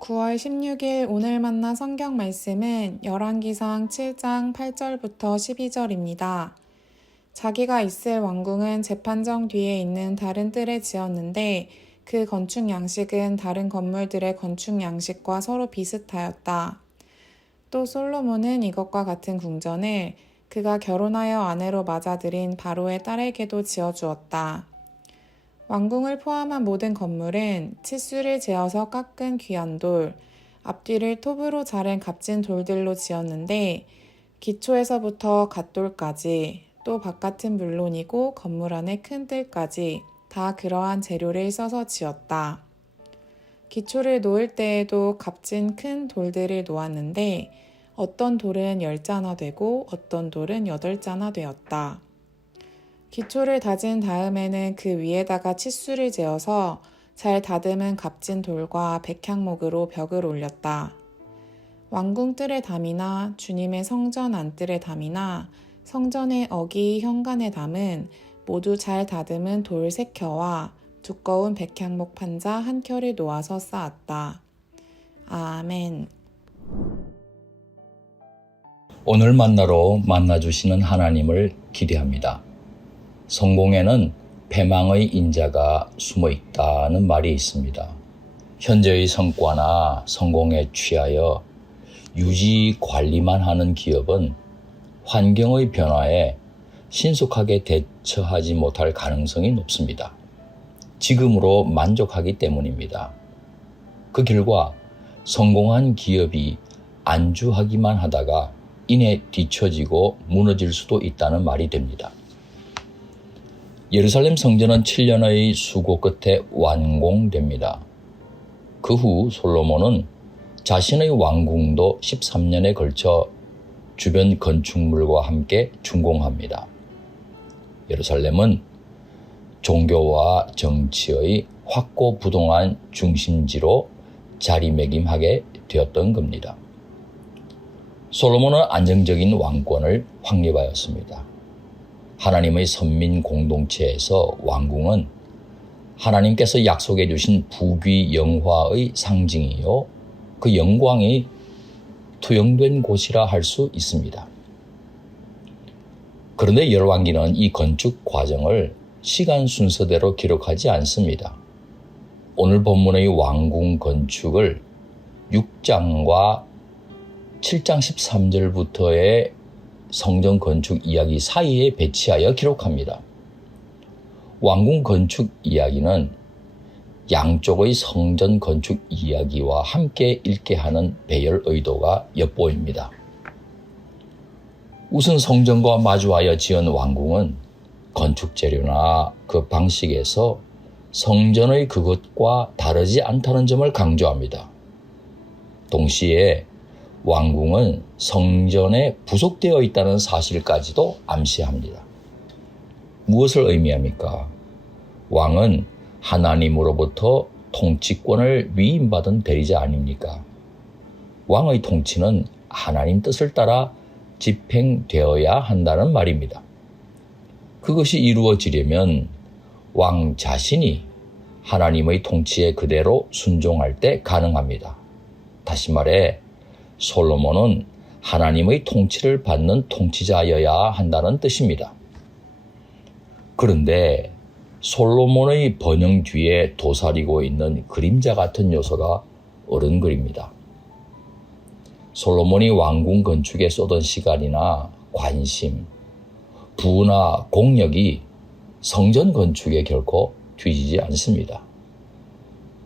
9월 16일 오늘 만난 성경 말씀은 열왕기상 7장 8절부터 12절입니다. 자기가 있을 왕궁은 재판정 뒤에 있는 다른 뜰에 지었는데 그 건축 양식은 다른 건물들의 건축 양식과 서로 비슷하였다. 또 솔로몬은 이것과 같은 궁전을 그가 결혼하여 아내로 맞아들인 바로의 딸에게도 지어주었다. 왕궁을 포함한 모든 건물은 치수를 재어서 깎은 귀한 돌, 앞뒤를 톱으로 자른 값진 돌들로 지었는데 기초에서부터 갓돌까지 또 바깥은 물론이고 건물 안의 큰 뜰까지 다 그러한 재료를 써서 지었다. 기초를 놓을 때에도 값진 큰 돌들을 놓았는데 어떤 돌은 10자나 되고 어떤 돌은 8자나 되었다. 기초를 다진 다음에는 그 위에다가 치수를 재어서 잘 다듬은 값진 돌과 백향목으로 벽을 올렸다. 왕궁 뜰의 담이나 주님의 성전 안뜰의 담이나 성전의 어기 현관의 담은 모두 잘 다듬은 돌 3켜와 두꺼운 백향목 판자 1켜를 놓아서 쌓았다. 아멘. 오늘 만나러 만나주시는 하나님을 기대합니다. 성공에는 패망의 인자가 숨어 있다는 말이 있습니다. 현재의 성과나 성공에 취하여 유지 관리만 하는 기업은 환경의 변화에 신속하게 대처하지 못할 가능성이 높습니다. 지금으로 만족하기 때문입니다. 그 결과 성공한 기업이 안주하기만 하다가 이내 뒤처지고 무너질 수도 있다는 말이 됩니다. 예루살렘 성전은 7년의 수고 끝에 완공됩니다. 그 후 솔로몬은 자신의 왕궁도 13년에 걸쳐 주변 건축물과 함께 준공합니다. 예루살렘은 종교와 정치의 확고부동한 중심지로 자리매김하게 되었던 겁니다. 솔로몬은 안정적인 왕권을 확립하였습니다. 하나님의 선민 공동체에서 왕궁은 하나님께서 약속해 주신 부귀 영화의 상징이요, 그 영광이 투영된 곳이라 할 수 있습니다. 그런데 열왕기는 이 건축 과정을 시간 순서대로 기록하지 않습니다. 오늘 본문의 왕궁 건축을 6장과 7장 13절부터의 성전 건축 이야기 사이에 배치하여 기록합니다. 왕궁 건축 이야기는 양쪽의 성전 건축 이야기와 함께 읽게 하는 배열 의도가 엿보입니다. 우선 성전과 마주하여 지은 왕궁은 건축 재료나 그 방식에서 성전의 그것과 다르지 않다는 점을 강조합니다. 동시에 왕궁은 성전에 부속되어 있다는 사실까지도 암시합니다. 무엇을 의미합니까? 왕은 하나님으로부터 통치권을 위임받은 대리자 아닙니까? 왕의 통치는 하나님 뜻을 따라 집행되어야 한다는 말입니다. 그것이 이루어지려면 왕 자신이 하나님의 통치에 그대로 순종할 때 가능합니다. 다시 말해 솔로몬은 하나님의 통치를 받는 통치자여야 한다는 뜻입니다. 그런데 솔로몬의 번영 뒤에 도사리고 있는 그림자 같은 요소가 어른글입니다. 솔로몬이 왕궁 건축에 쏟은 시간이나 관심, 부나 공력이 성전 건축에 결코 뒤지지 않습니다.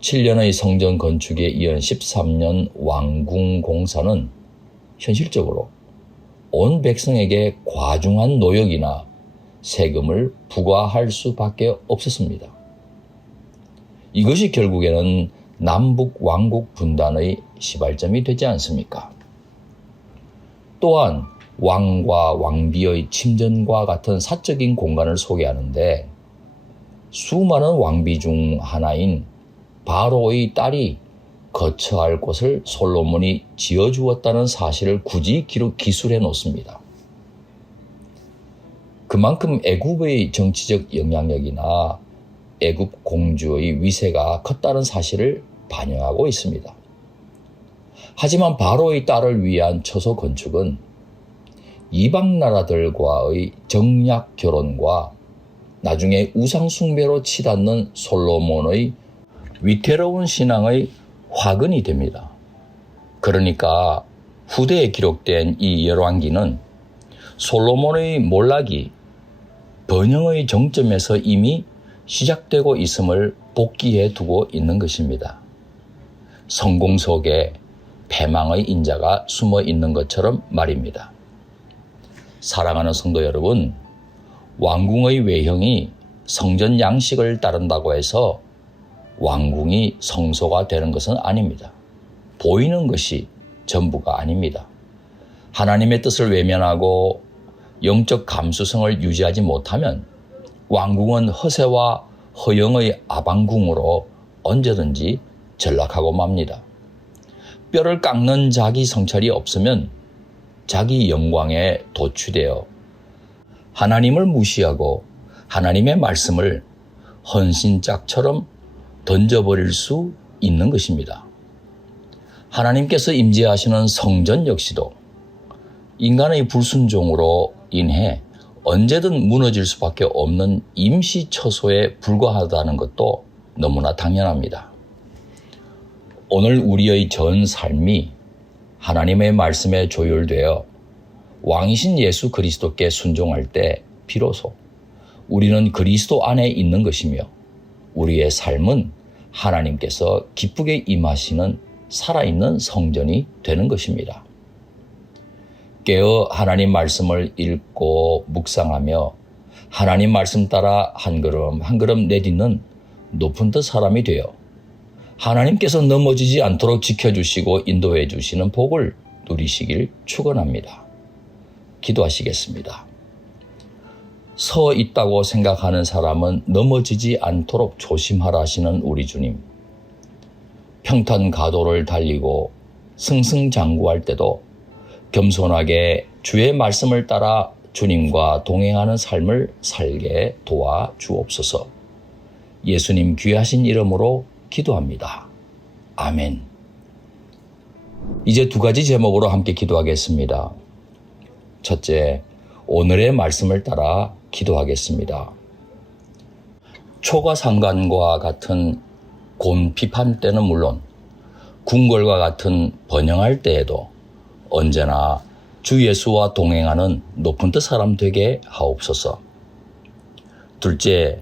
7년의 성전 건축에 이은 13년 왕궁 공사는 현실적으로 온 백성에게 과중한 노역이나 세금을 부과할 수밖에 없었습니다. 이것이 결국에는 남북 왕국 분단의 시발점이 되지 않습니까? 또한 왕과 왕비의 침전과 같은 사적인 공간을 소개하는데 수많은 왕비 중 하나인 바로의 딸이 거처할 곳을 솔로몬이 지어주었다는 사실을 굳이 기술해 놓습니다. 그만큼 애굽의 정치적 영향력이나 애굽 공주의 위세가 컸다는 사실을 반영하고 있습니다. 하지만 바로의 딸을 위한 처소 건축은 이방 나라들과의 정략 결혼과 나중에 우상 숭배로 치닫는 솔로몬의 위태로운 신앙의 화근이 됩니다. 그러니까 후대에 기록된 이 열왕기는 솔로몬의 몰락이 번영의 정점에서 이미 시작되고 있음을 복기해 두고 있는 것입니다. 성공 속에 패망의 인자가 숨어 있는 것처럼 말입니다. 사랑하는 성도 여러분, 왕궁의 외형이 성전 양식을 따른다고 해서 왕궁이 성소가 되는 것은 아닙니다. 보이는 것이 전부가 아닙니다. 하나님의 뜻을 외면하고 영적 감수성을 유지하지 못하면 왕궁은 허세와 허영의 아방궁으로 언제든지 전락하고 맙니다. 뼈를 깎는 자기 성찰이 없으면 자기 영광에 도취되어 하나님을 무시하고 하나님의 말씀을 헌신짝처럼 던져버릴 수 있는 것입니다. 하나님께서 임재하시는 성전 역시도 인간의 불순종으로 인해 언제든 무너질 수밖에 없는 임시 처소에 불과하다는 것도 너무나 당연합니다. 오늘 우리의 전 삶이 하나님의 말씀에 조율되어 왕이신 예수 그리스도께 순종할 때 비로소 우리는 그리스도 안에 있는 것이며 우리의 삶은 하나님께서 기쁘게 임하시는 살아있는 성전이 되는 것입니다. 깨어 하나님 말씀을 읽고 묵상하며 하나님 말씀 따라 한 걸음 한 걸음 내딛는 높은 뜻 사람이 되어 하나님께서 넘어지지 않도록 지켜주시고 인도해 주시는 복을 누리시길 축원합니다. 기도하시겠습니다. 서 있다고 생각하는 사람은 넘어지지 않도록 조심하라 하시는 우리 주님. 평탄가도를 달리고 승승장구할 때도 겸손하게 주의 말씀을 따라 주님과 동행하는 삶을 살게 도와 주옵소서. 예수님 귀하신 이름으로 기도합니다. 아멘. 이제 두 가지 제목으로 함께 기도하겠습니다. 첫째, 오늘의 말씀을 따라 기도하겠습니다. 초과 상관과 같은 곤 비판 때는 물론 궁궐과 같은 번영할 때에도 언제나 주 예수와 동행하는 높은 뜻 사람 되게 하옵소서. 둘째,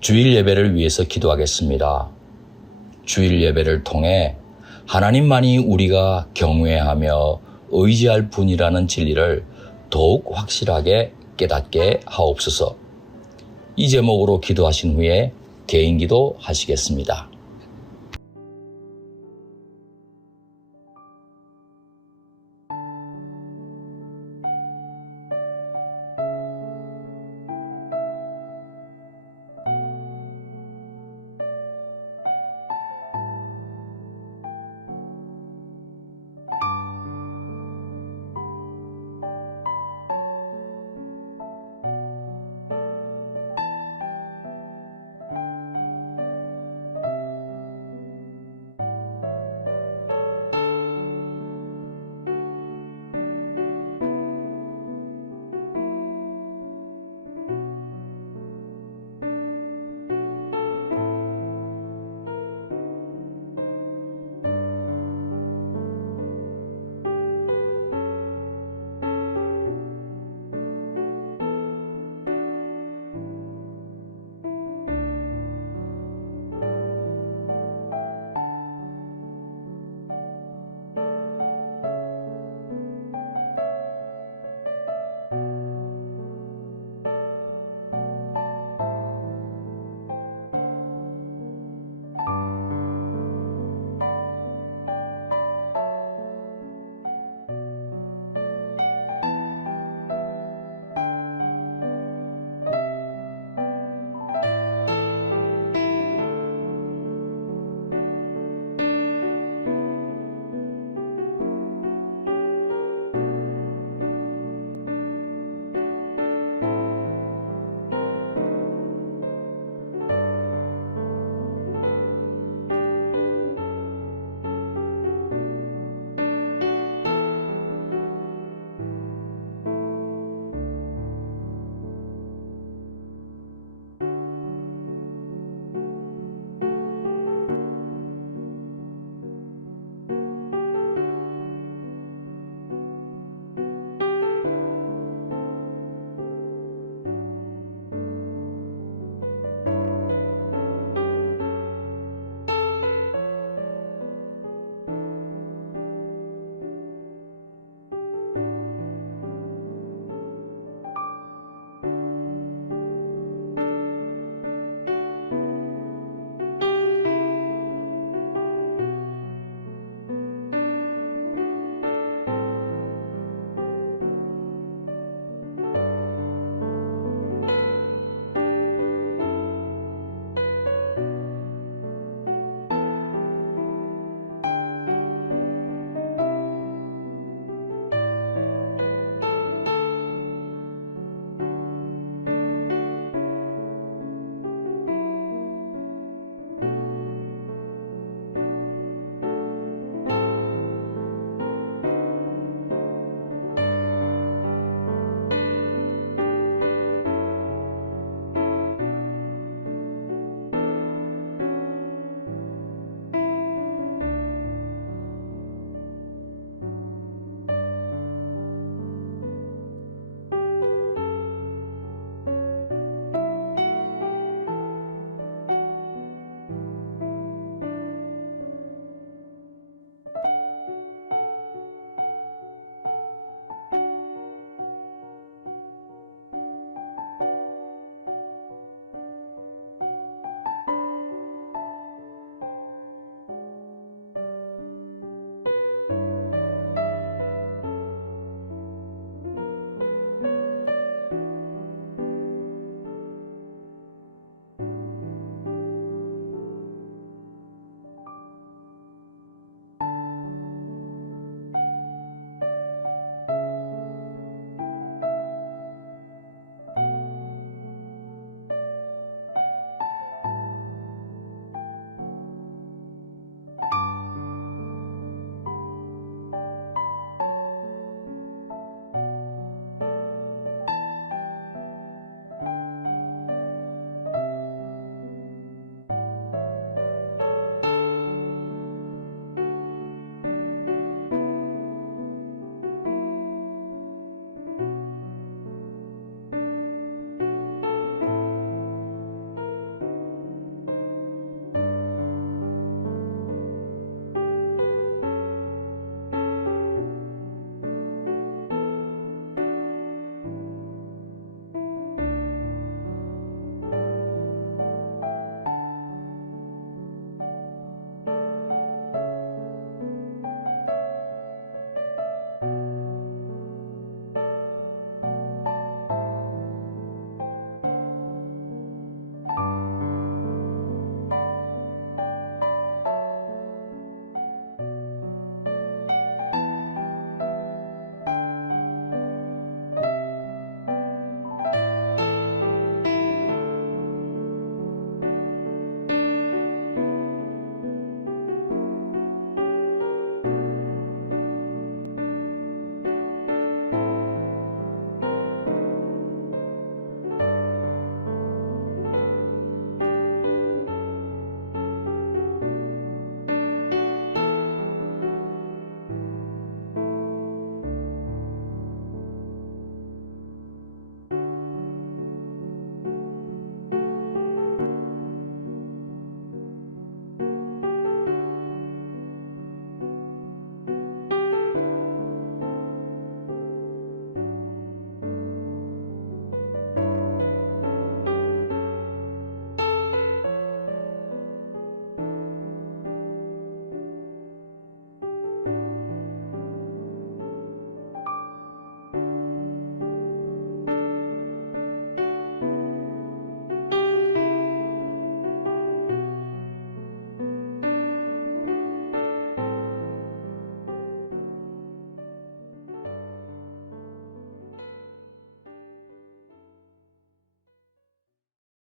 주일 예배를 위해서 기도하겠습니다. 주일 예배를 통해 하나님만이 우리가 경외하며 의지할 분이라는 진리를 더욱 확실하게 깨닫게 하옵소서. 이 제목으로 기도하신 후에 개인 기도 하시겠습니다.